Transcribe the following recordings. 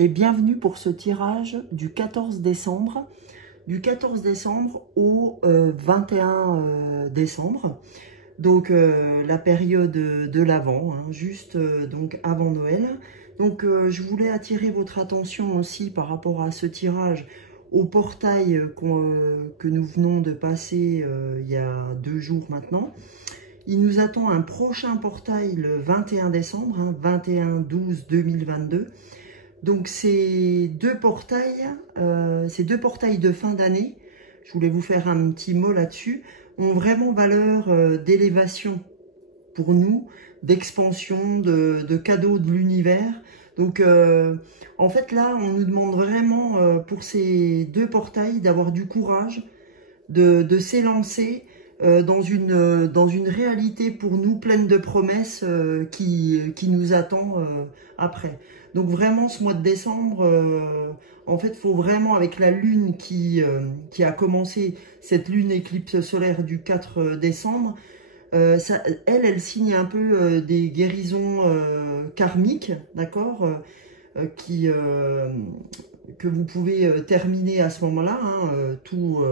et bienvenue pour ce tirage du 14 décembre. Du 14 décembre au 21 décembre. Donc la période de l'Avent, hein, juste donc avant Noël. Donc je voulais attirer votre attention aussi par rapport à ce tirage au portail que nous venons de passer il y a 2 jours maintenant. Il nous attend un prochain portail le 21 décembre, hein, 21-12-2022. Donc ces deux portails de fin d'année, je voulais vous faire un petit mot là-dessus, ont vraiment valeur d'élévation pour nous, d'expansion, de cadeaux de l'univers. Donc en fait là, on nous demande vraiment pour ces deux portails d'avoir du courage, de s'élancer dans une réalité pour nous pleine de promesses qui nous attend après. Donc vraiment ce mois de décembre, en fait, il faut vraiment, avec la lune qui a commencé, cette lune éclipse solaire du 4 décembre, elle signe un peu des guérisons karmiques, d'accord, que vous pouvez terminer à ce moment-là, hein, tout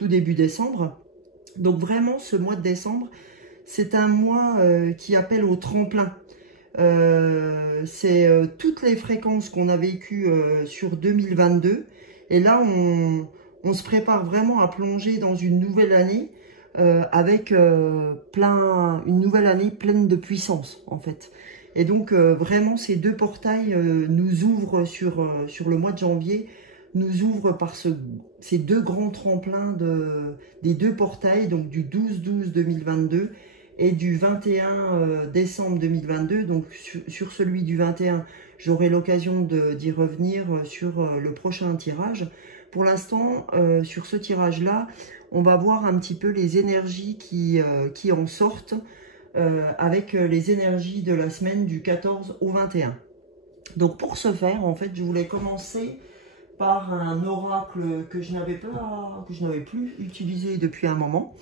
début décembre. Donc vraiment, ce mois de décembre, c'est un mois qui appelle au tremplin. C'est toutes les fréquences qu'on a vécues sur 2022. Et là, on se prépare vraiment à plonger dans une nouvelle année avec une nouvelle année pleine de puissance, en fait. Et donc, vraiment, ces deux portails nous ouvrent sur le mois de janvier, nous ouvrent par ces deux grands tremplins des deux portails, donc du 12-12-2022 et du 21 décembre 2022. Donc sur celui du 21, j'aurai l'occasion d'y revenir sur le prochain tirage. Pour l'instant, sur ce tirage-là, on va voir un petit peu les énergies qui en sortent avec les énergies de la semaine du 14 au 21. Donc pour ce faire, en fait, je voulais commencer par un oracle que je n'avais plus utilisé depuis un moment.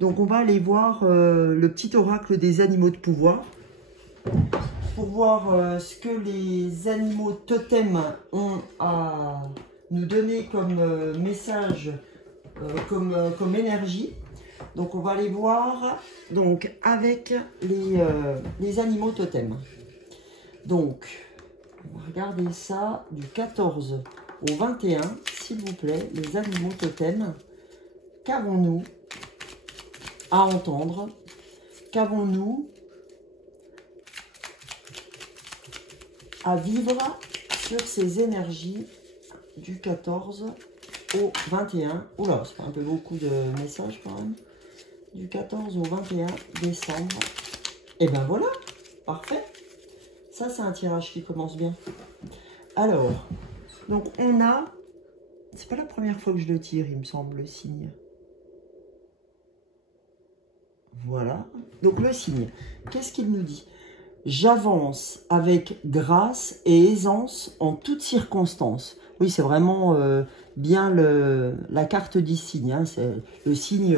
Donc on va aller voir le petit oracle des animaux de pouvoir pour voir ce que les animaux totems ont à nous donner comme message, comme énergie. Donc on va aller voir donc avec les animaux totems. Donc on va regarder ça du 14 au 21, s'il vous plaît, les animaux totems. Qu'avons-nous à entendre? Qu'avons-nous à vivre sur ces énergies du 14 au 21? Oula, c'est un peu beaucoup de messages quand même. Du 14 au 21 décembre. Et ben voilà, parfait. Ça, c'est un tirage qui commence bien. Alors, donc on a... C'est pas la première fois que je le tire, il me semble, le signe. Voilà. Donc le signe, qu'est-ce qu'il nous dit? J'avance avec grâce et aisance en toutes circonstances. Oui, c'est vraiment bien la carte du signe. Hein. Le signe,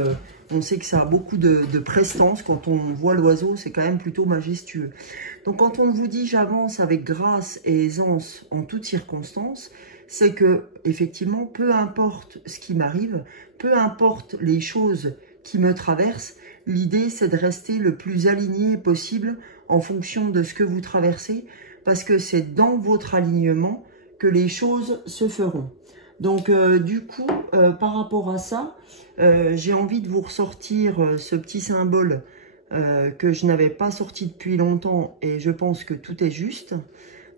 on sait que ça a beaucoup de prestance. Quand on voit l'oiseau, c'est quand même plutôt majestueux. Donc quand on vous dit j'avance avec grâce et aisance en toutes circonstances, c'est que effectivement, peu importe ce qui m'arrive, peu importe les choses qui me traversent, l'idée c'est de rester le plus aligné possible en fonction de ce que vous traversez, parce que c'est dans votre alignement que les choses se feront. Donc du coup, par rapport à ça, j'ai envie de vous ressortir ce petit symbole que je n'avais pas sorti depuis longtemps, et je pense que tout est juste.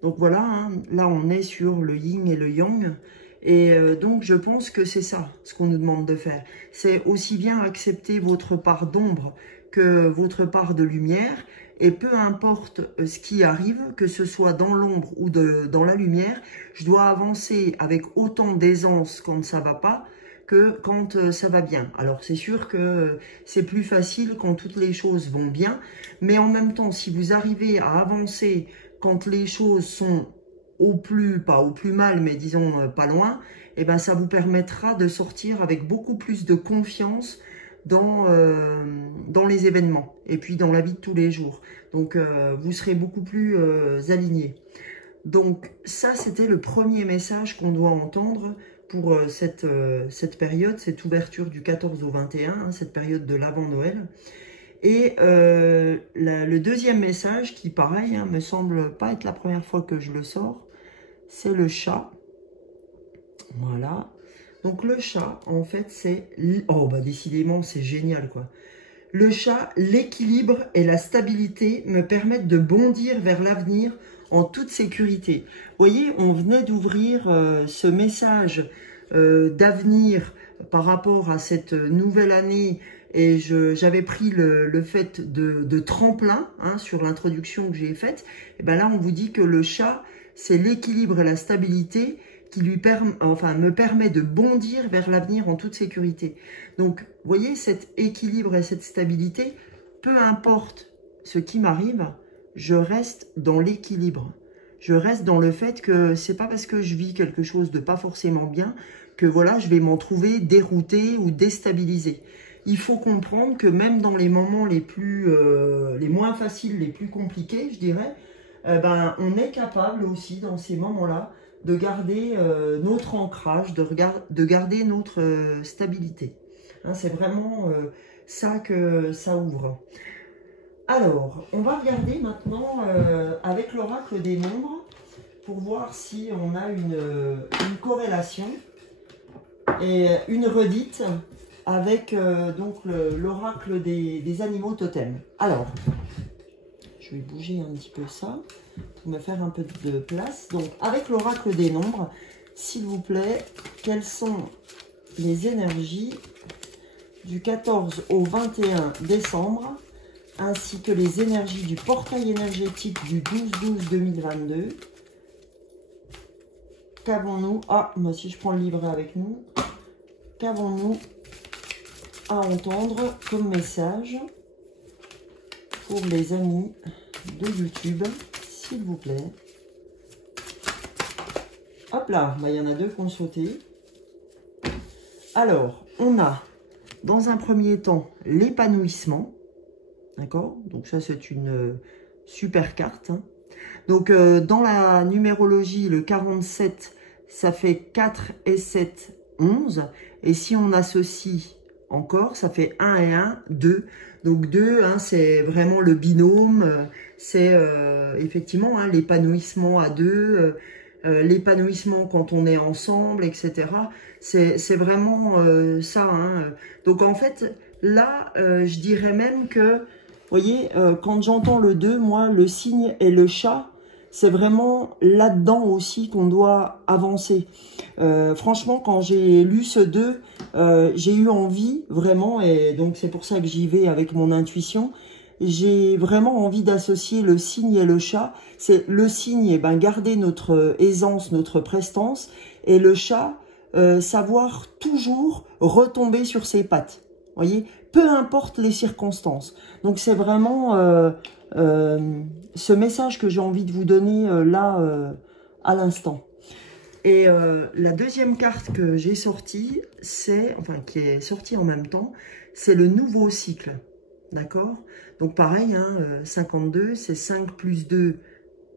Donc voilà, hein, là on est sur le yin et le yang, et donc je pense que c'est ça ce qu'on nous demande de faire. C'est aussi bien accepter votre part d'ombre que votre part de lumière, et peu importe ce qui arrive, que ce soit dans l'ombre ou dans la lumière, je dois avancer avec autant d'aisance quand ça va pas que quand ça va bien. Alors c'est sûr que c'est plus facile quand toutes les choses vont bien, mais en même temps, si vous arrivez à avancer quand les choses sont pas au plus mal, mais disons pas loin, et ben ça vous permettra de sortir avec beaucoup plus de confiance dans les événements et puis dans la vie de tous les jours. Donc vous serez beaucoup plus aligné. Donc ça, c'était le premier message qu'on doit entendre pour cette période, cette ouverture du 14 au 21, hein, cette période de l'avant-Noël. Et le deuxième message, qui pareil, hein, me semble pas être la première fois que je le sors, c'est le chat. Voilà. Donc le chat, en fait, c'est... Oh, bah décidément, c'est génial, quoi. Le chat, l'équilibre et la stabilité me permettent de bondir vers l'avenir en toute sécurité. Vous voyez, on venait d'ouvrir ce message d'avenir par rapport à cette nouvelle année et j'avais pris le fait de tremplin hein, sur l'introduction que j'ai faite. Et ben là, on vous dit que le chat, c'est l'équilibre et la stabilité qui me permet de bondir vers l'avenir en toute sécurité. Donc, vous voyez, cet équilibre et cette stabilité, peu importe ce qui m'arrive, je reste dans l'équilibre. Je reste dans le fait que c'est pas parce que je vis quelque chose de pas forcément bien que voilà, je vais m'en trouver dérouté ou déstabilisé. Il faut comprendre que même dans les moments les moins faciles, les plus compliqués, je dirais, on est capable aussi dans ces moments-là de garder notre ancrage, de garder notre stabilité. Hein, c'est vraiment ça que ça ouvre. Alors, on va regarder maintenant avec l'oracle des nombres pour voir si on a une corrélation et une redite avec donc l'oracle des animaux totems. Alors, je vais bouger un petit peu ça pour me faire un peu de place. Donc, avec l'oracle des nombres, s'il vous plaît, quelles sont les énergies du 14 au 21 décembre, ainsi que les énergies du portail énergétique du 12-12-2022. Qu'avons-nous? Ah, moi si je prends le livret avec nous. Qu'avons-nous à entendre comme message pour les amis de YouTube, s'il vous plaît? Hop là, il y en a deux qui ont sauté. Alors, on a dans un premier temps l'épanouissement. D'accord? Donc ça, c'est une super carte. Hein. Donc, dans la numérologie, le 47, ça fait 4 et 7, 11. Et si on associe encore, ça fait 1 et 1, 2. Donc 2, hein, c'est vraiment le binôme. C'est effectivement hein, l'épanouissement à deux, l'épanouissement quand on est ensemble, etc. C'est vraiment ça. Hein. Donc en fait, là, je dirais même que... Vous voyez, quand j'entends le 2, moi, le cygne et le chat, c'est vraiment là-dedans aussi qu'on doit avancer. Franchement, quand j'ai lu ce 2, j'ai eu envie, vraiment, et donc c'est pour ça que j'y vais avec mon intuition, j'ai vraiment envie d'associer le cygne et le chat. C'est le cygne, garder notre aisance, notre prestance, et le chat, savoir toujours retomber sur ses pattes. Vous voyez, peu importe les circonstances. Donc c'est vraiment ce message que j'ai envie de vous donner là à l'instant. Et la deuxième carte que j'ai sortie, qui est sortie en même temps, c'est le nouveau cycle. D'accord? Donc pareil, hein, 52, c'est 5 plus 2,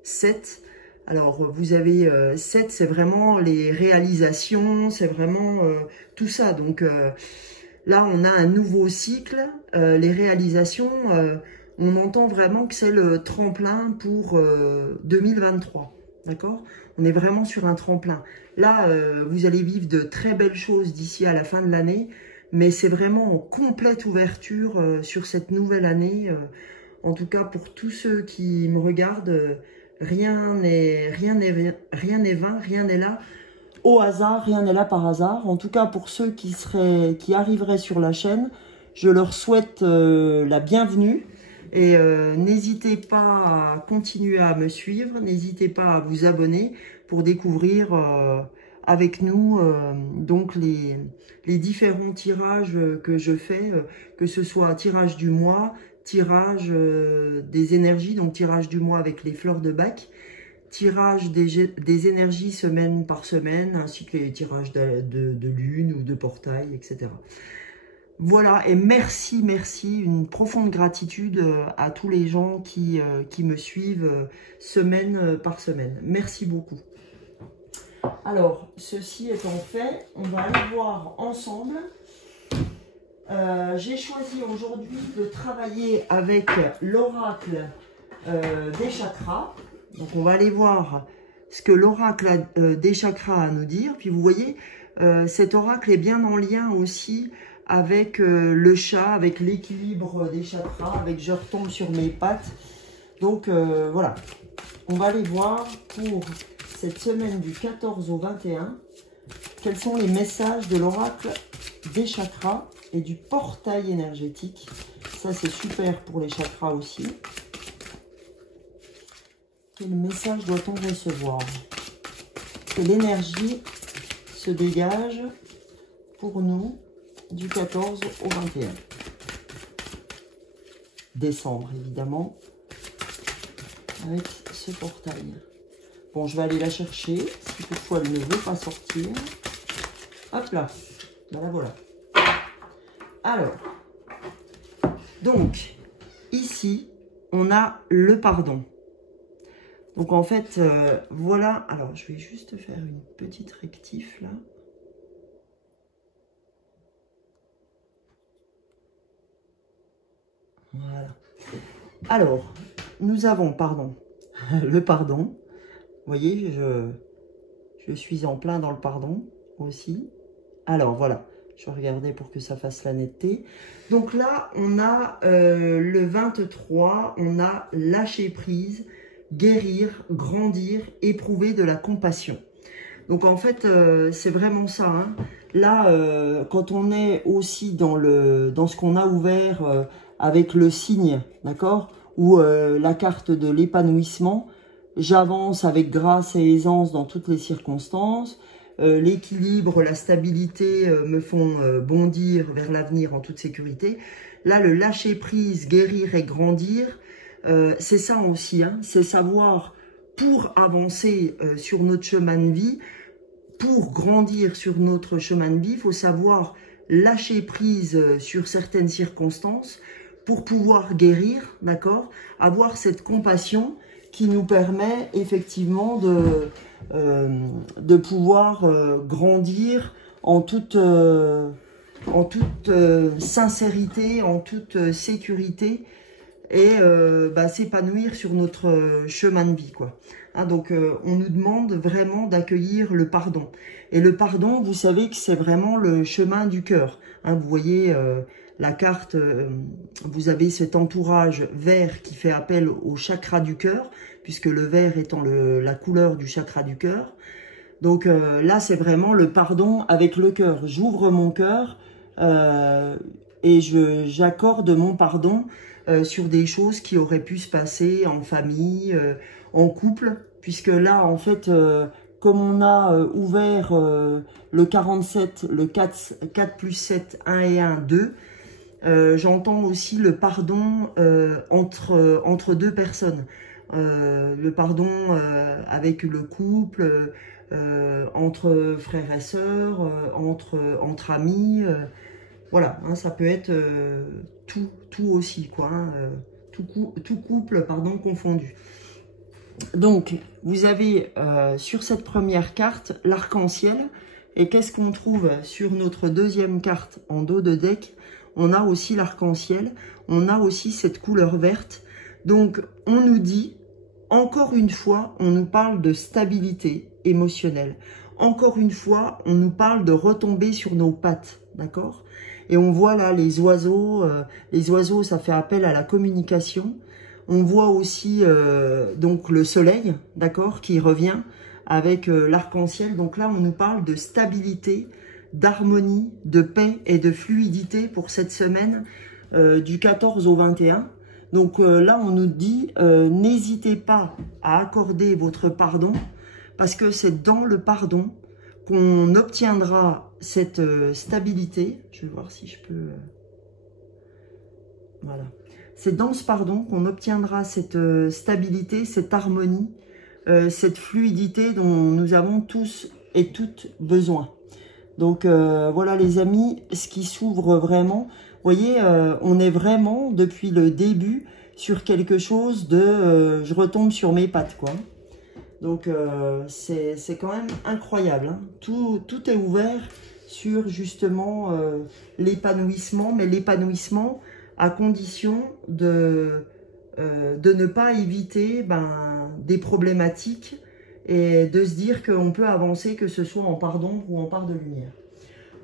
7. Alors, vous avez 7, c'est vraiment les réalisations, c'est vraiment tout ça. Donc, là, on a un nouveau cycle. Les réalisations, on entend vraiment que c'est le tremplin pour 2023. D'accord? On est vraiment sur un tremplin. Là, vous allez vivre de très belles choses d'ici à la fin de l'année. Mais c'est vraiment en complète ouverture sur cette nouvelle année. En tout cas, pour tous ceux qui me regardent, rien n'est vain, rien n'est là au hasard, rien n'est là par hasard. En tout cas, pour ceux qui arriveraient sur la chaîne, je leur souhaite la bienvenue. Et n'hésitez pas à continuer à me suivre, n'hésitez pas à vous abonner pour découvrir avec nous donc les différents tirages que je fais, que ce soit tirage du mois, tirage des énergies, donc tirage du mois avec les fleurs de Bach, tirage des énergies semaine par semaine, ainsi que les tirages de lune ou de portail, etc. Voilà, et merci, une profonde gratitude à tous les gens qui me suivent semaine par semaine. Merci beaucoup. Alors, ceci étant fait, on va aller voir ensemble. J'ai choisi aujourd'hui de travailler avec l'oracle des chakras. Donc, on va aller voir ce que l'oracle des chakras a à nous dire. Puis, vous voyez, cet oracle est bien en lien aussi avec le chat, avec l'équilibre des chakras, avec je retombe sur mes pattes. Donc, voilà. On va aller voir pour cette semaine du 14 au 21, quels sont les messages de l'oracle des chakras et du portail énergétique. Ça, c'est super pour les chakras aussi. Quel message doit-on recevoir? Que l'énergie se dégage pour nous du 14 au 21 décembre, évidemment, avec ce portail. Bon, je vais aller la chercher, si toutefois elle ne veut pas sortir. Hop là, ben la voilà. Alors, donc, ici, on a le pardon. Donc, en fait, voilà. Alors, je vais juste faire une petite rectif, là. Voilà. Alors, nous avons, pardon, le pardon. Vous voyez, je suis en plein dans le pardon aussi. Alors, voilà. Je regardais pour que ça fasse la netteté. Donc là, on a le 23, on a lâcher prise, guérir, grandir, éprouver de la compassion. Donc en fait, c'est vraiment ça. Hein. Là, quand on est aussi dans ce qu'on a ouvert avec le signe, d'accord, ou la carte de l'épanouissement, j'avance avec grâce et aisance dans toutes les circonstances. L'équilibre, la stabilité me font bondir vers l'avenir en toute sécurité. Là, le lâcher prise, guérir et grandir, c'est ça aussi. Hein, c'est savoir, pour avancer sur notre chemin de vie, pour grandir sur notre chemin de vie, il faut savoir lâcher prise sur certaines circonstances pour pouvoir guérir, d'accord, avoir cette compassion qui nous permet effectivement de pouvoir grandir en toute sincérité, en toute sécurité et s'épanouir sur notre chemin de vie, quoi. Hein, donc, on nous demande vraiment d'accueillir le pardon. Et le pardon, vous savez que c'est vraiment le chemin du cœur. Hein, vous voyez la carte, vous avez cet entourage vert qui fait appel au chakra du cœur, puisque le vert étant la couleur du chakra du cœur. Donc là, c'est vraiment le pardon avec le cœur. J'ouvre mon cœur et j'accorde mon pardon sur des choses qui auraient pu se passer en famille, en couple, puisque là, en fait, comme on a ouvert le 47, le 4 plus 7, 1 et 1, 2, j'entends aussi le pardon entre deux personnes. Le pardon avec le couple, entre frères et sœurs, entre amis. Voilà, hein, ça peut être tout aussi, quoi. Hein, tout couple, pardon, confondu. Donc, vous avez sur cette première carte l'arc-en-ciel. Et qu'est-ce qu'on trouve sur notre deuxième carte en dos de deck? On a aussi l'arc-en-ciel. On a aussi cette couleur verte. Donc, on nous dit, encore une fois, on nous parle de stabilité émotionnelle. Encore une fois, on nous parle de retomber sur nos pattes, d'accord? Et on voit là les oiseaux, ça fait appel à la communication. On voit aussi donc le soleil, d'accord, qui revient avec l'arc-en-ciel. Donc là, on nous parle de stabilité, d'harmonie, de paix et de fluidité pour cette semaine du 14 au 21. Donc là, on nous dit, n'hésitez pas à accorder votre pardon, parce que c'est dans le pardon qu'on obtiendra cette stabilité. Je vais voir si je peux... Voilà. C'est dans ce pardon qu'on obtiendra cette stabilité, cette harmonie, cette fluidité dont nous avons tous et toutes besoin. Donc voilà les amis, ce qui s'ouvre vraiment. Vous voyez, on est vraiment depuis le début sur quelque chose de je retombe sur mes pattes, quoi. Donc c'est quand même incroyable, hein. Tout est ouvert sur justement l'épanouissement, mais l'épanouissement à condition de ne pas éviter des problématiques et de se dire qu'on peut avancer, que ce soit en part d'ombre ou en part de lumière.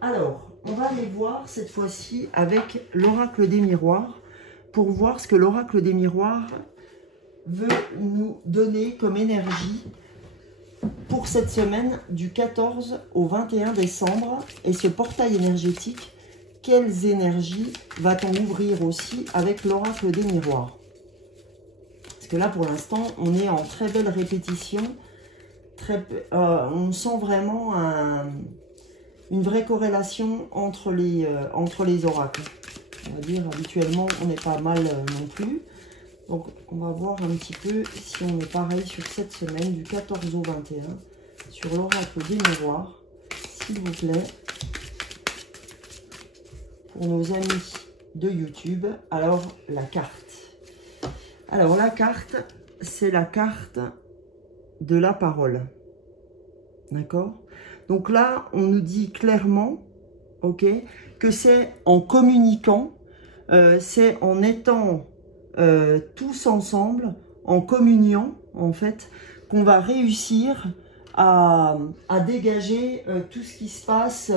Alors, on va aller voir cette fois-ci avec l'oracle des miroirs pour voir ce que l'oracle des miroirs veut nous donner comme énergie pour cette semaine du 14 au 21 décembre. Et ce portail énergétique, quelles énergies va-t-on ouvrir aussi avec l'oracle des miroirs? Parce que là, pour l'instant, on est en très belle répétition. On sent vraiment une vraie corrélation entre les oracles. On va dire, habituellement, on n'est pas mal non plus. Donc, on va voir un petit peu si on est pareil sur cette semaine, du 14 au 21, sur l'oracle des miroirs, s'il vous plaît, pour nos amis de YouTube. Alors, la carte. Alors, la carte, c'est la carte de la parole. D'accord? Donc là, on nous dit clairement, ok, que c'est en communiquant, c'est en étant tous ensemble, en communion, en fait, qu'on va réussir à dégager tout ce qui se passe,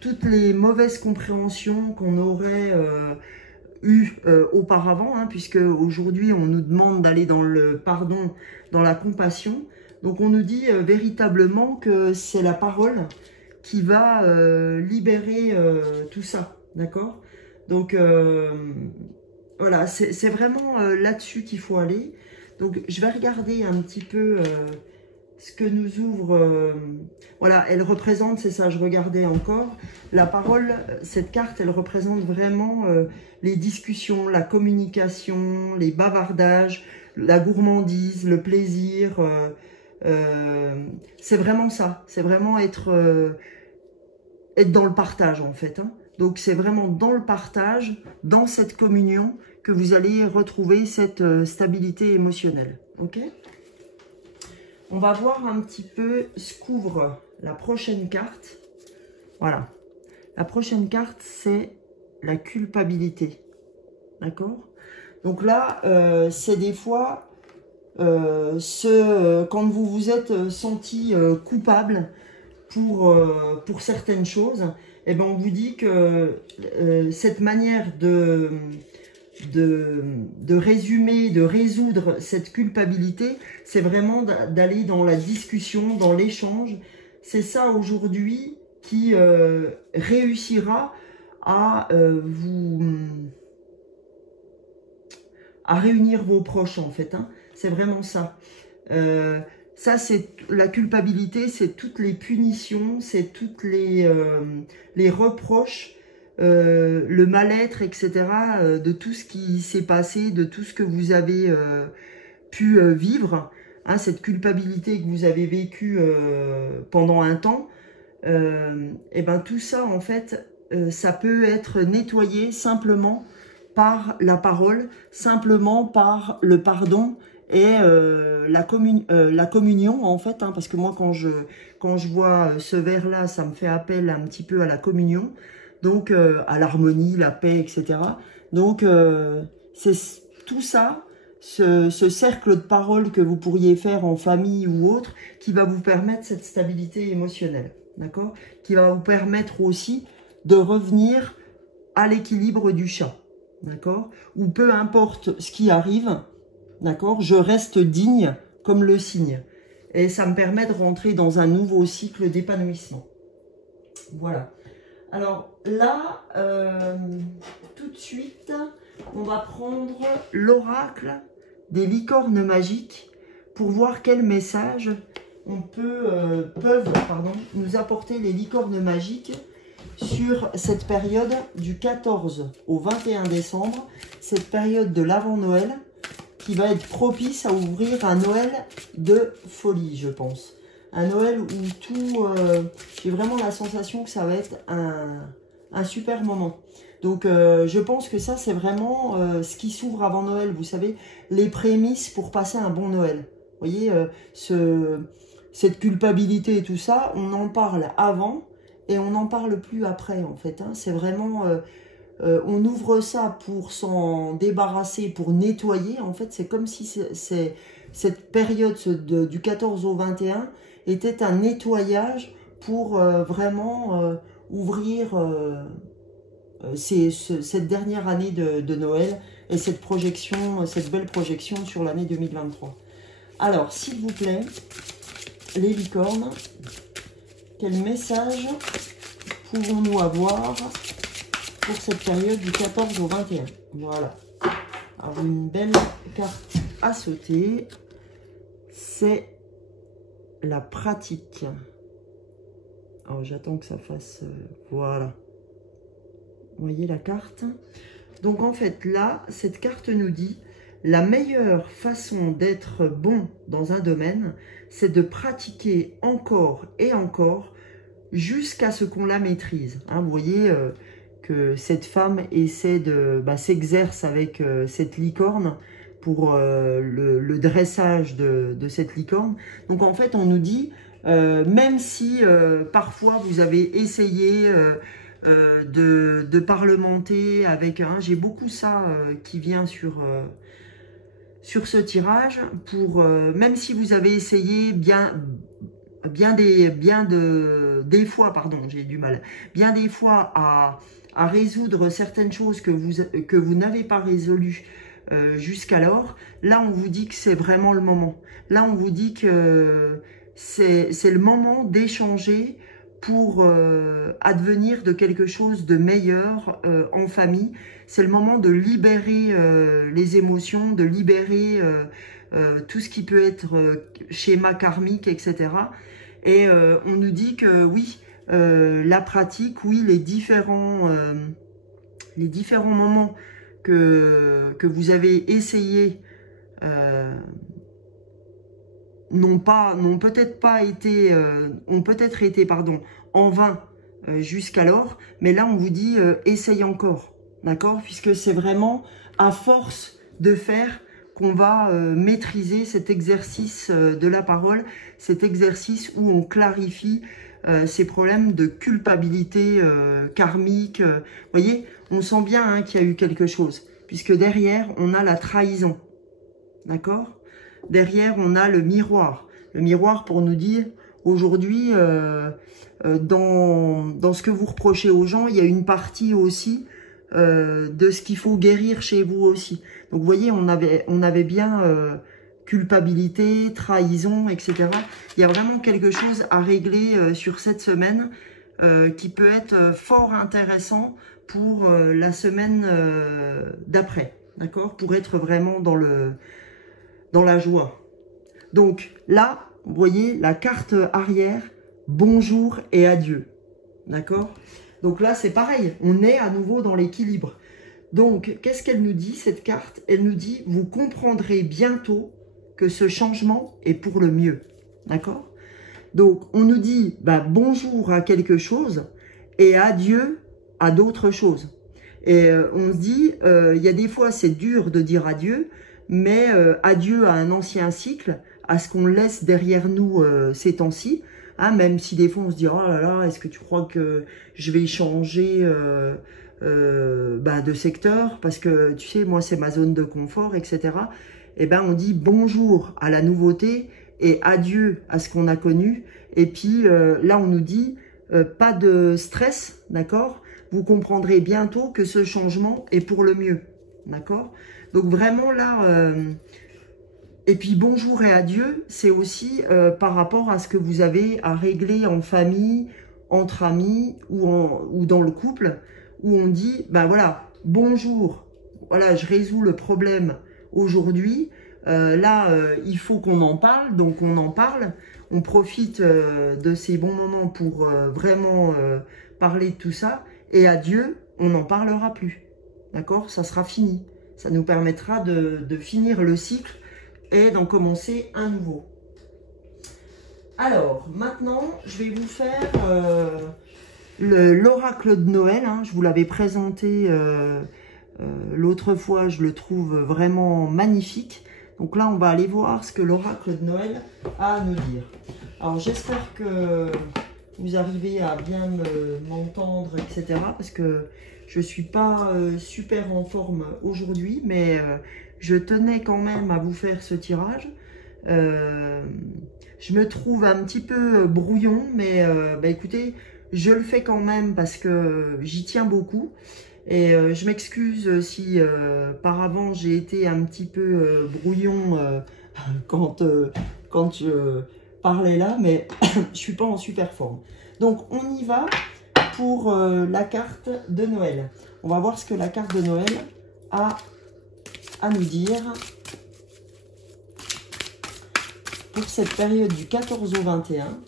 toutes les mauvaises compréhensions qu'on aurait eues auparavant, hein, puisque aujourd'hui, on nous demande d'aller dans le pardon, dans la compassion. Donc, on nous dit véritablement que c'est la parole qui va libérer tout ça, d'accord? Donc, voilà, c'est vraiment là-dessus qu'il faut aller. Donc, je vais regarder un petit peu ce que nous ouvre. Voilà, elle représente, c'est ça, je regardais encore. La parole, cette carte, elle représente vraiment les discussions, la communication, les bavardages, la gourmandise, le plaisir. C'est vraiment ça. C'est vraiment être dans le partage, en fait, hein. Donc, c'est vraiment dans le partage, dans cette communion, que vous allez retrouver cette stabilité émotionnelle. Ok? On va voir un petit peu ce qu'ouvre la prochaine carte. Voilà. La prochaine carte, c'est la culpabilité. D'accord? Donc là, c'est des fois, quand vous vous êtes senti coupable pour certaines choses, eh ben, on vous dit que cette manière de résumer, de résoudre cette culpabilité, c'est vraiment d'aller dans la discussion, dans l'échange. C'est ça aujourd'hui qui réussira à réunir vos proches, en fait, hein. C'est vraiment ça. Ça, c'est la culpabilité, c'est toutes les punitions, c'est toutes les reproches, le mal-être, etc., de tout ce qui s'est passé, de tout ce que vous avez pu vivre, hein, cette culpabilité que vous avez vécue pendant un temps, et ben tout ça, en fait, ça peut être nettoyé simplement par la parole, simplement par le pardon et la communion, en fait, hein, parce que moi, quand je vois ce verre-là, ça me fait appel un petit peu à la communion, donc à l'harmonie, la paix, etc. Donc, c'est tout ça, ce cercle de parole que vous pourriez faire en famille ou autre, qui va vous permettre cette stabilité émotionnelle, d'accord? Qui va vous permettre aussi de revenir à l'équilibre du chat, d'accord? Ou peu importe ce qui arrive, d'accord, je reste digne comme le cygne. Et ça me permet de rentrer dans un nouveau cycle d'épanouissement. Voilà. Alors là, tout de suite, on va prendre l'oracle des licornes magiques pour voir quel message peuvent nous apporter les licornes magiques sur cette période du 14 au 21 décembre, cette période de l'avant-Noël, qui va être propice à ouvrir un Noël de folie, je pense. Un Noël où tout... j'ai vraiment la sensation que ça va être un super moment. Donc, je pense que ça, c'est vraiment ce qui s'ouvre avant Noël. Vous savez, les prémices pour passer un bon Noël. Vous voyez, cette culpabilité et tout ça, on en parle avant et on n'en parle plus après, en fait. Hein. C'est vraiment... on ouvre ça pour s'en débarrasser, pour nettoyer. En fait, c'est comme si cette période du 14 au 21 était un nettoyage pour vraiment ouvrir cette dernière année de Noël et cette projection, cette belle projection sur l'année 2023. Alors, s'il vous plaît, les licornes, quel message pouvons-nous avoir pour cette période du 14 au 21? Voilà. Alors, une belle carte à sauter, c'est la pratique. Alors, j'attends que ça fasse... voilà. Vous voyez la carte? Donc, en fait, là, cette carte nous dit la meilleure façon d'être bon dans un domaine, c'est de pratiquer encore et encore jusqu'à ce qu'on la maîtrise. Hein, vous voyez que cette femme essaie de s'exerce avec cette licorne pour le dressage de cette licorne. Donc en fait, on nous dit, même si parfois vous avez essayé de parlementer avec... j'ai beaucoup ça qui vient sur ce tirage, pour même si vous avez essayé bien des fois, pardon, j'ai du mal, bien des fois à résoudre certaines choses que vous n'avez pas résolues jusqu'alors, là on vous dit que c'est vraiment le moment. Là on vous dit que c'est le moment d'échanger pour advenir de quelque chose de meilleur en famille. C'est le moment de libérer les émotions, de libérer tout ce qui peut être schéma karmique, etc. Et on nous dit que oui, la pratique, oui, les différents moments que vous avez essayé ont peut-être été en vain jusqu'alors, mais là on vous dit essaye encore, d'accord, puisque c'est vraiment à force de faire qu'on va maîtriser cet exercice de la parole, cet exercice où on clarifie ces problèmes de culpabilité karmique. Vous voyez, on sent bien qu'il y a eu quelque chose, puisque derrière on a la trahison, d'accord. Derrière, on a le miroir. Le miroir pour nous dire, aujourd'hui, dans ce que vous reprochez aux gens, il y a une partie aussi de ce qu'il faut guérir chez vous aussi. Donc, vous voyez, on avait bien culpabilité, trahison, etc. Il y a vraiment quelque chose à régler sur cette semaine qui peut être fort intéressant pour la semaine d'après, d'accord? Pour être vraiment dans la joie. Donc là, vous voyez la carte arrière, bonjour et adieu. D'accord? Donc là, c'est pareil, on est à nouveau dans l'équilibre. Donc, qu'est-ce qu'elle nous dit, cette carte? Elle nous dit, vous comprendrez bientôt que ce changement est pour le mieux. D'accord? Donc, on nous dit bonjour à quelque chose et adieu à d'autres choses. Et on se dit, il y a des fois, c'est dur de dire adieu, mais adieu à un ancien cycle, à ce qu'on laisse derrière nous ces temps-ci, hein, même si des fois on se dit « Oh là là, est-ce que tu crois que je vais changer de secteur, parce que tu sais, moi c'est ma zone de confort, etc. » Et ben on dit bonjour à la nouveauté et adieu à ce qu'on a connu. Et puis là on nous dit pas de stress, d'accord? Vous comprendrez bientôt que ce changement est pour le mieux, d'accord? Donc vraiment là, et puis bonjour et adieu, c'est aussi par rapport à ce que vous avez à régler en famille, entre amis ou dans le couple, où on dit, voilà, bonjour, voilà, je résous le problème aujourd'hui, il faut qu'on en parle, donc on en parle, on profite de ces bons moments pour vraiment parler de tout ça, et adieu, on n'en parlera plus, d'accord? Ça sera fini. Ça nous permettra de finir le cycle et d'en commencer un nouveau. Alors, maintenant, je vais vous faire l'oracle de Noël. Hein. Je vous l'avais présenté l'autre fois, je le trouve vraiment magnifique. Donc là, on va aller voir ce que l'oracle de Noël a à nous dire. Alors, j'espère que vous arrivez à bien m'entendre, etc. Parce que je ne suis pas super en forme aujourd'hui, mais je tenais quand même à vous faire ce tirage. Je me trouve un petit peu brouillon, mais écoutez, je le fais quand même parce que j'y tiens beaucoup. Et je m'excuse si par avant j'ai été un petit peu brouillon quand je parlais là, mais je suis pas en super forme. Donc on y va pour la carte de Noël. On va voir ce que la carte de Noël a à nous dire pour cette période du 14 au 21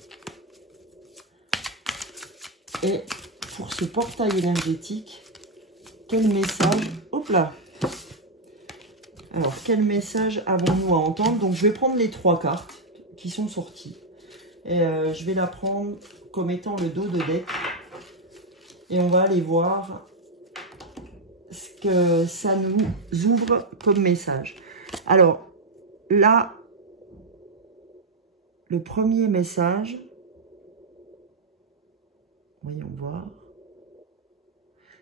et pour ce portail énergétique. Quel message, hop là. Alors, quel message avons-nous à entendre? Donc, je vais prendre les 3 cartes qui sont sorties. Et je vais la prendre comme étant le dos de deck. Et on va aller voir ce que ça nous ouvre comme message. Alors, là, le premier message, voyons voir.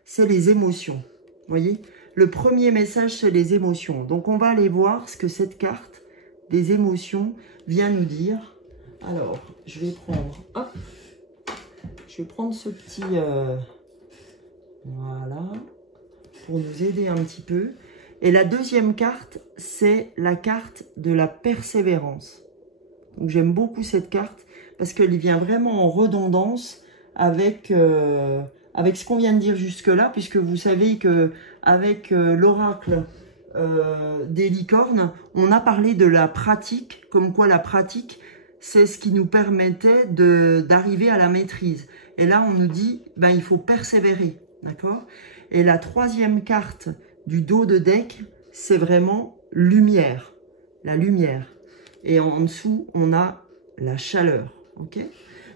C'est les émotions. Vous voyez, le premier message, c'est les émotions. Donc, on va aller voir ce que cette carte des émotions vient nous dire. Alors, je vais prendre, hop, je vais prendre ce petit, voilà, pour nous aider un petit peu. Et la deuxième carte, c'est la carte de la persévérance. Donc, j'aime beaucoup cette carte parce qu'elle vient vraiment en redondance avec ce qu'on vient de dire jusque-là, puisque vous savez que avec l'oracle des licornes, on a parlé de la pratique, comme quoi la pratique, c'est ce qui nous permettait d'arriver à la maîtrise. Et là, on nous dit, ben, il faut persévérer, d'accord? Et la troisième carte du dos de deck, c'est vraiment lumière, la lumière. Et en dessous, on a la chaleur, ok?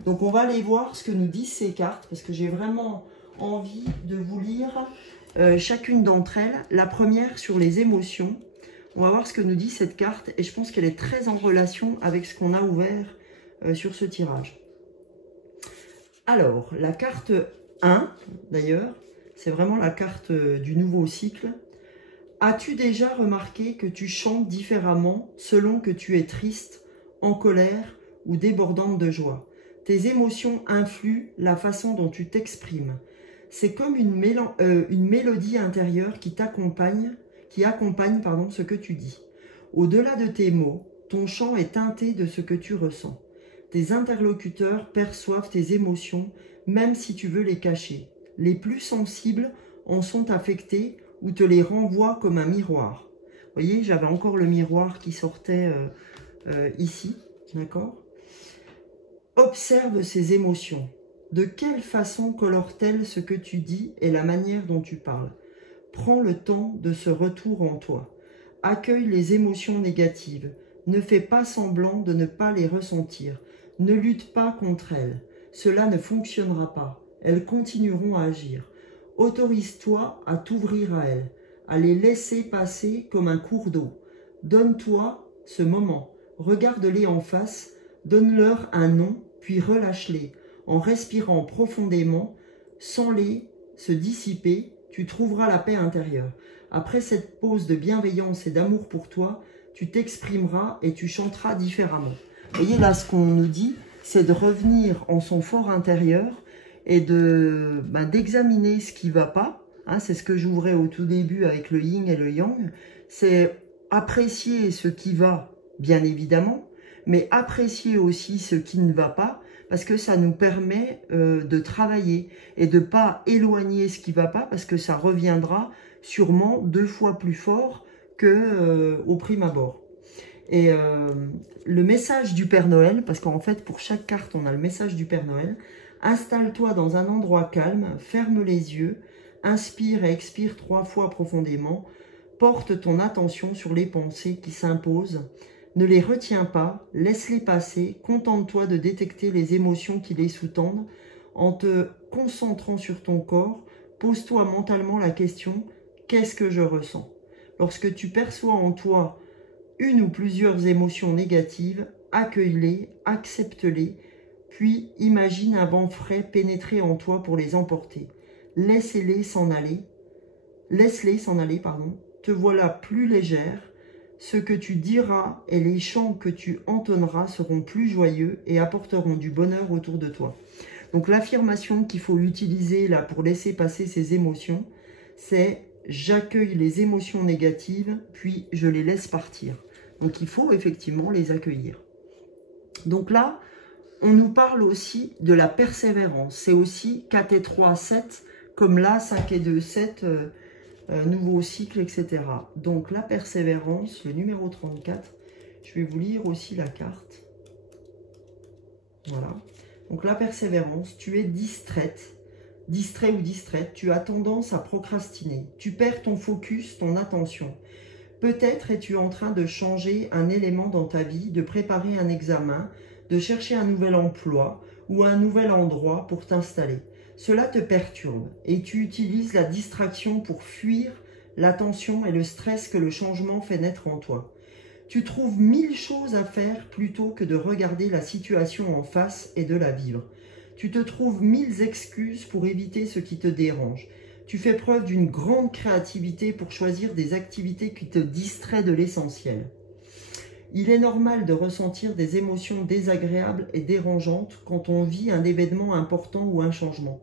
Donc, on va aller voir ce que nous disent ces cartes, parce que j'ai vraiment envie de vous lire chacune d'entre elles. La première sur les émotions. On va voir ce que nous dit cette carte, et je pense qu'elle est très en relation avec ce qu'on a ouvert sur ce tirage. Alors, la carte 1, d'ailleurs, c'est vraiment la carte du nouveau cycle. As-tu déjà remarqué que tu chantes différemment selon que tu es triste, en colère ou débordante de joie? Tes émotions influent la façon dont tu t'exprimes. C'est comme une mélodie intérieure qui accompagne ce que tu dis. Au-delà de tes mots, ton chant est teinté de ce que tu ressens. Tes interlocuteurs perçoivent tes émotions, même si tu veux les cacher. Les plus sensibles en sont affectés ou te les renvoient comme un miroir. Vous voyez, j'avais encore le miroir qui sortait ici, d'accord? Observe ces émotions. De quelle façon colore-t-elle ce que tu dis et la manière dont tu parles? Prends le temps de ce retour en toi. Accueille les émotions négatives. Ne fais pas semblant de ne pas les ressentir. Ne lutte pas contre elles. Cela ne fonctionnera pas. Elles continueront à agir. Autorise-toi à t'ouvrir à elles, à les laisser passer comme un cours d'eau. Donne-toi ce moment. Regarde-les en face. Donne-leur un nom, puis relâche-les. En respirant profondément, sans-les se dissiper, tu trouveras la paix intérieure. Après cette pause de bienveillance et d'amour pour toi, tu t'exprimeras et tu chanteras différemment. Vous voyez là, ce qu'on nous dit, c'est de revenir en son fort intérieur et d'examiner ce qui ne va pas. Hein, c'est ce que j'ouvrais au tout début avec le yin et le yang. C'est apprécier ce qui va, bien évidemment, mais apprécier aussi ce qui ne va pas, parce que ça nous permet de travailler et de ne pas éloigner ce qui ne va pas, parce que ça reviendra sûrement 2 fois plus fort qu'au prime abord. Et le message du Père Noël, parce qu'en fait, pour chaque carte, on a le message du Père Noël. Installe-toi dans un endroit calme, ferme les yeux, inspire et expire 3 fois profondément, porte ton attention sur les pensées qui s'imposent, Ne les retiens pas, laisse-les passer, contente-toi de détecter les émotions qui les sous-tendent. En te concentrant sur ton corps, pose-toi mentalement la question « Qu'est-ce que je ressens ?» Lorsque tu perçois en toi une ou plusieurs émotions négatives, accueille-les, accepte-les, puis imagine un vent frais pénétrer en toi pour les emporter. Laisse-les s'en aller, te voilà plus légère. Ce que tu diras et les chants que tu entonneras seront plus joyeux et apporteront du bonheur autour de toi. Donc l'affirmation qu'il faut utiliser là pour laisser passer ces émotions, c'est « j'accueille les émotions négatives, puis je les laisse partir ». Donc il faut effectivement les accueillir. Donc là, on nous parle aussi de la persévérance. C'est aussi 4 et 3, 7, comme là, 5 et 2, 7, nouveau cycle, etc. Donc la persévérance, le numéro 34, je vais vous lire aussi la carte. Voilà. Donc la persévérance, tu es distraite, distrait ou distraite, tu as tendance à procrastiner. Tu perds ton focus, ton attention. Peut-être es-tu en train de changer un élément dans ta vie, de préparer un examen, de chercher un nouvel emploi ou un nouvel endroit pour t'installer. Cela te perturbe et tu utilises la distraction pour fuir la tension et le stress que le changement fait naître en toi. Tu trouves 1000 choses à faire plutôt que de regarder la situation en face et de la vivre. Tu te trouves 1000 excuses pour éviter ce qui te dérange. Tu fais preuve d'une grande créativité pour choisir des activités qui te distraient de l'essentiel. Il est normal de ressentir des émotions désagréables et dérangeantes quand on vit un événement important ou un changement.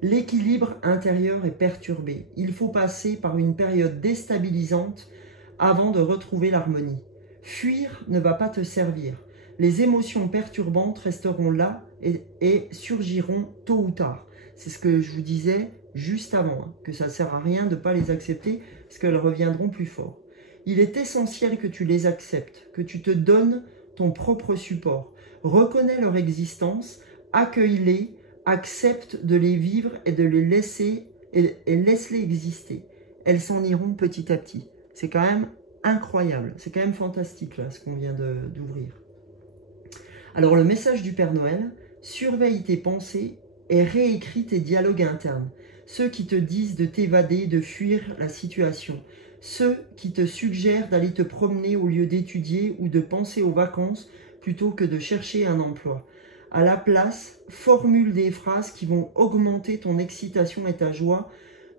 L'équilibre intérieur est perturbé. Il faut passer par une période déstabilisante avant de retrouver l'harmonie. Fuir ne va pas te servir. Les émotions perturbantes resteront là et surgiront tôt ou tard. C'est ce que je vous disais juste avant, que ça ne sert à rien de ne pas les accepter parce qu'elles reviendront plus fort. Il est essentiel que tu les acceptes, que tu te donnes ton propre support. Reconnais leur existence, accueille-les, accepte de les vivre et de les laisser et laisse-les exister. Elles s'en iront petit à petit. C'est quand même incroyable, c'est quand même fantastique là, ce qu'on vient d'ouvrir. Alors le message du Père Noël, surveille tes pensées et réécris tes dialogues internes. Ceux qui te disent de t'évader, de fuir la situation. Ceux qui te suggèrent d'aller te promener au lieu d'étudier ou de penser aux vacances plutôt que de chercher un emploi. À la place, formule des phrases qui vont augmenter ton excitation et ta joie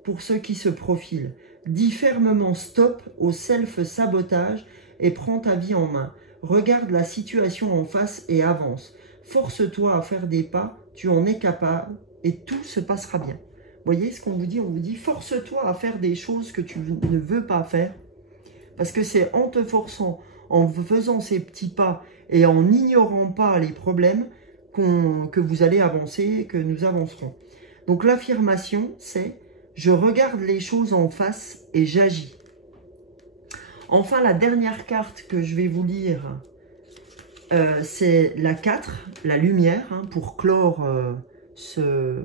pour ceux qui se profilent. Dis fermement stop au self-sabotage et prends ta vie en main. Regarde la situation en face et avance. Force-toi à faire des pas, tu en es capable et tout se passera bien. Vous voyez ce qu'on vous dit? On vous dit force-toi à faire des choses que tu ne veux pas faire. Parce que c'est en te forçant, en faisant ces petits pas et en n'ignorant pas les problèmes que vous allez avancer, que nous avancerons. Donc l'affirmation, c'est « Je regarde les choses en face et j'agis ». Enfin, la dernière carte que je vais vous lire, c'est la 4, la lumière, hein, pour clore ce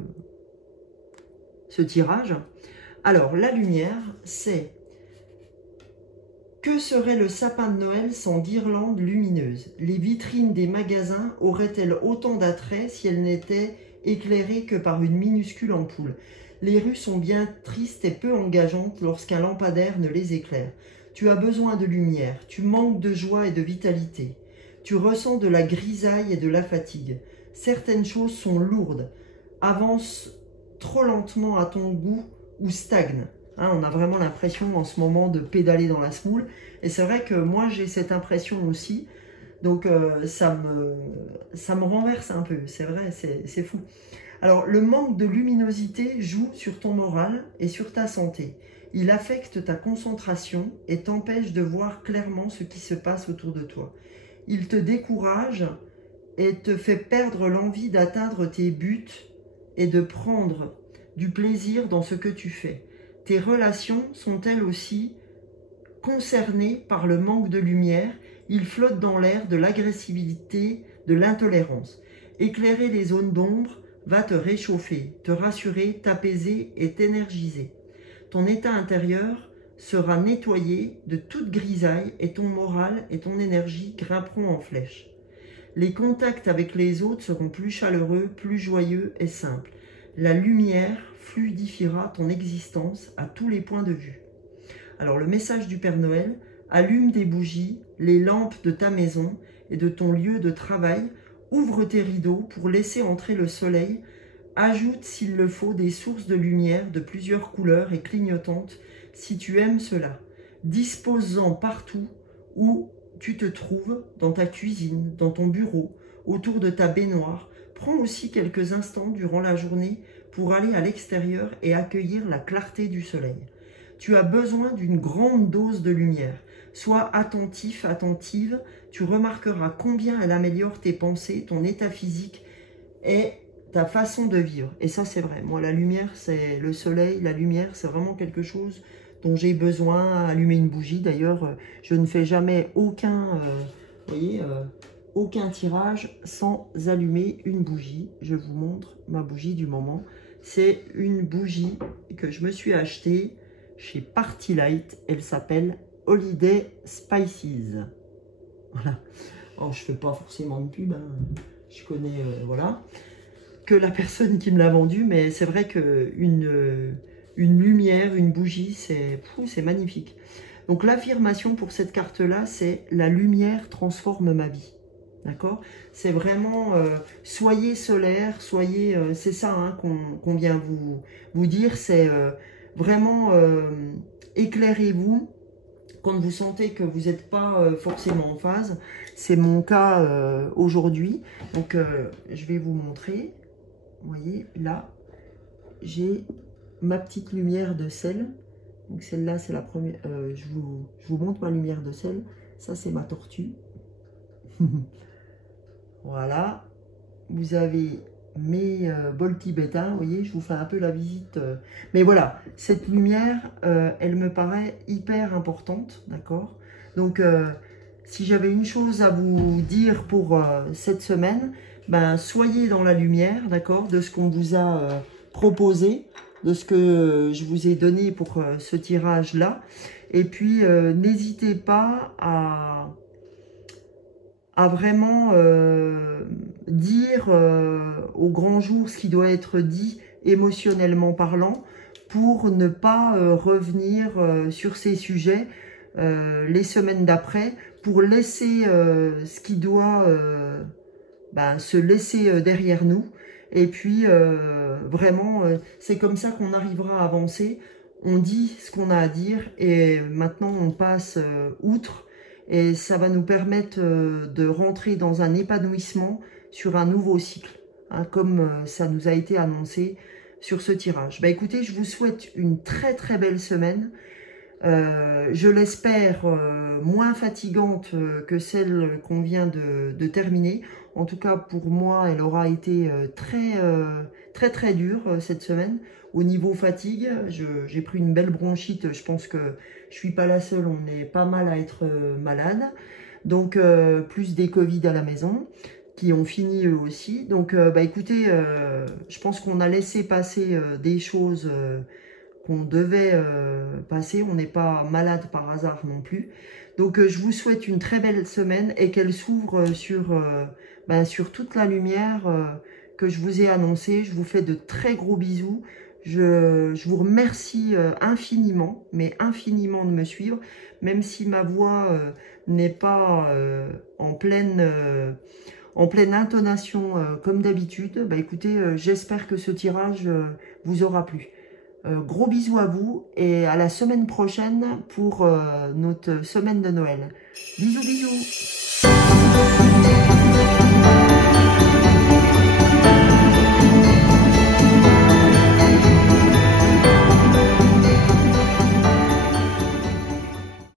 tirage. Alors, la lumière, c'est « Que serait le sapin de Noël sans guirlandes lumineuses? Les vitrines des magasins auraient-elles autant d'attrait si elles n'étaient éclairées que par une minuscule ampoule? Les rues sont bien tristes et peu engageantes lorsqu'un lampadaire ne les éclaire. Tu as besoin de lumière, tu manques de joie et de vitalité. Tu ressens de la grisaille et de la fatigue. Certaines choses sont lourdes, avancent trop lentement à ton goût ou stagnent. Hein, on a vraiment l'impression en ce moment de pédaler dans la semoule. Et c'est vrai que moi j'ai cette impression aussi. Donc ça me renverse un peu, c'est vrai, c'est fou. Alors le manque de luminosité joue sur ton moral et sur ta santé. Il affecte ta concentration et t'empêche de voir clairement ce qui se passe autour de toi. Il te décourage et te fait perdre l'envie d'atteindre tes buts et de prendre du plaisir dans ce que tu fais. Tes relations sont elles aussi concernées par le manque de lumière. Il flotte dans l'air de l'agressivité, de l'intolérance. Éclairer les zones d'ombre va te réchauffer, te rassurer, t'apaiser et t'énergiser. Ton état intérieur sera nettoyé de toute grisaille et ton moral et ton énergie grimperont en flèche. Les contacts avec les autres seront plus chaleureux, plus joyeux et simples. La lumière fluidifiera ton existence à tous les points de vue. Alors le message du Père Noël, allume des bougies, les lampes de ta maison et de ton lieu de travail, ouvre tes rideaux pour laisser entrer le soleil, ajoute s'il le faut des sources de lumière de plusieurs couleurs et clignotantes si tu aimes cela. Dispose-en partout où tu te trouves, dans ta cuisine, dans ton bureau, autour de ta baignoire. Prends aussi quelques instants durant la journée pour aller à l'extérieur et accueillir la clarté du soleil. Tu as besoin d'une grande dose de lumière. Sois attentif, attentive, tu remarqueras combien elle améliore tes pensées, ton état physique et ta façon de vivre. Et ça, c'est vrai. Moi, la lumière, c'est le soleil, la lumière, c'est vraiment quelque chose dont j'ai besoin. Allumer une bougie, d'ailleurs, je ne fais jamais aucun, aucun tirage sans allumer une bougie. Je vous montre ma bougie du moment. C'est une bougie que je me suis achetée chez Party Light. Elle s'appelle Holiday Spices. Voilà. Alors, je fais pas forcément de pub, hein. Je connais, voilà, que la personne qui me l'a vendue, mais c'est vrai que une lumière, une bougie, c'est magnifique. Donc, l'affirmation pour cette carte-là, c'est « La lumière transforme ma vie ». D'accord? C'est vraiment, soyez solaire, soyez, c'est ça hein, qu'on vient vous dire, c'est vraiment éclairez-vous quand vous sentez que vous n'êtes pas forcément en phase. C'est mon cas aujourd'hui. Donc, je vais vous montrer. Vous voyez, là, j'ai ma petite lumière de sel. Donc, celle-là, c'est la première. Je vous montre ma lumière de sel. Ça, c'est ma tortue. Voilà. Vous avez mes bols tibétains. Vous voyez, je vous fais un peu la visite. Mais voilà, cette lumière, elle me paraît hyper importante. D'accord? Donc, si j'avais une chose à vous dire pour cette semaine, ben, soyez dans la lumière, d'accord, de ce qu'on vous a proposé, de ce que je vous ai donné pour ce tirage-là. Et puis, n'hésitez pas à vraiment dire au grand jour ce qui doit être dit émotionnellement parlant pour ne pas revenir sur ces sujets les semaines d'après, pour laisser ce qui doit se laisser derrière nous. Et puis vraiment, c'est comme ça qu'on arrivera à avancer. On dit ce qu'on a à dire et maintenant on passe outre. Et ça va nous permettre de rentrer dans un épanouissement sur un nouveau cycle, hein, comme ça nous a été annoncé sur ce tirage. Bah, écoutez, je vous souhaite une très très belle semaine. Je l'espère moins fatigante que celle qu'on vient de terminer. En tout cas, pour moi, elle aura été très dure cette semaine. Au niveau fatigue, j'ai pris une belle bronchite. Je pense que je suis pas la seule, on est pas mal à être malade. Donc, plus des Covid à la maison, qui ont fini eux aussi. Donc, bah, écoutez, je pense qu'on a laissé passer des choses qu'on devait passer. On n'est pas malade par hasard non plus. Donc, je vous souhaite une très belle semaine et qu'elle s'ouvre sur toute la lumière que je vous ai annoncée. Je vous fais de très gros bisous. Je vous remercie infiniment, mais infiniment de me suivre, même si ma voix n'est pas en pleine intonation comme d'habitude. Bah, écoutez, j'espère que ce tirage vous aura plu. Gros bisous à vous et à la semaine prochaine pour notre semaine de Noël. Bisous, bisous!